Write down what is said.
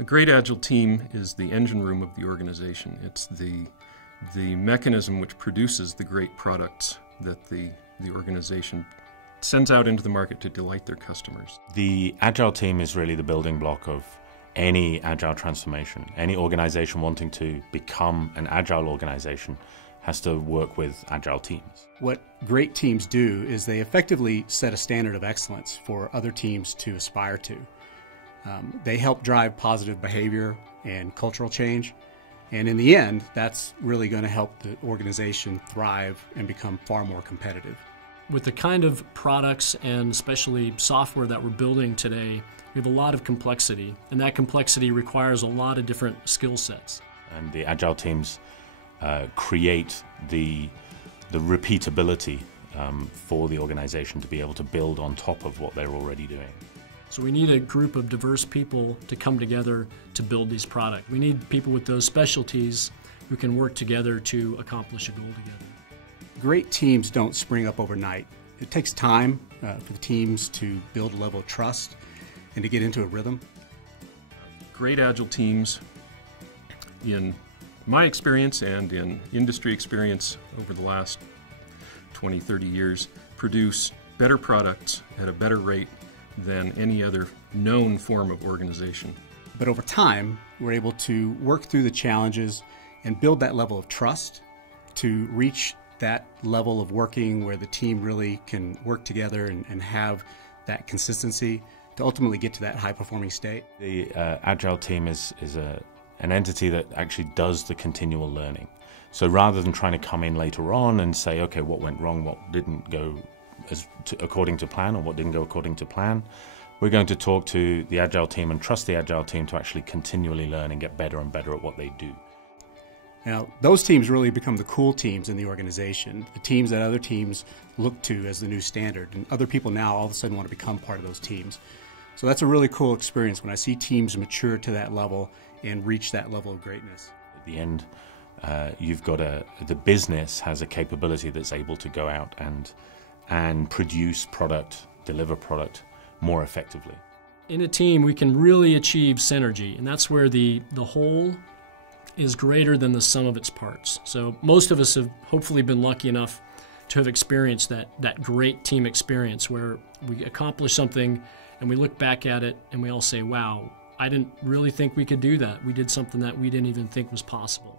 A great Agile team is the engine room of the organization. It's the mechanism which produces the great products that the organization sends out into the market to delight their customers. The Agile team is really the building block of any Agile transformation. Any organization wanting to become an Agile organization has to work with Agile teams. What great teams do is they effectively set a standard of excellence for other teams to aspire to. They help drive positive behavior and cultural change, and in the end, that's really going to help the organization thrive and become far more competitive. With the kind of products and especially software that we're building today, we have a lot of complexity, and that complexity requires a lot of different skill sets. And the Agile teams create the repeatability for the organization to be able to build on top of what they're already doing. So we need a group of diverse people to come together to build these products. We need people with those specialties who can work together to accomplish a goal together. Great teams don't spring up overnight. It takes time for the teams to build a level of trust and to get into a rhythm. Great Agile teams, in my experience and in industry experience over the last 20, 30 years, produce better products at a better rate than any other known form of organization. But over time, we're able to work through the challenges and build that level of trust to reach that level of working where the team really can work together and have that consistency to ultimately get to that high-performing state. The Agile team is an entity that actually does the continual learning. So rather than trying to come in later on and say, okay, what went wrong, what didn't go according to plan, or what didn't go according to plan, we're going to talk to the Agile team and trust the Agile team to actually continually learn and get better and better at what they do. Now, those teams really become the cool teams in the organization, the teams that other teams look to as the new standard, and other people now all of a sudden want to become part of those teams. So that's a really cool experience when I see teams mature to that level and reach that level of greatness. At the end, you've got the business has a capability that's able to go out and produce product, deliver product more effectively. In a team, we can really achieve synergy, and that's where the whole is greater than the sum of its parts. So most of us have hopefully been lucky enough to have experienced that great team experience where we accomplish something and we look back at it and we all say, wow, I didn't really think we could do that. We did something that we didn't even think was possible.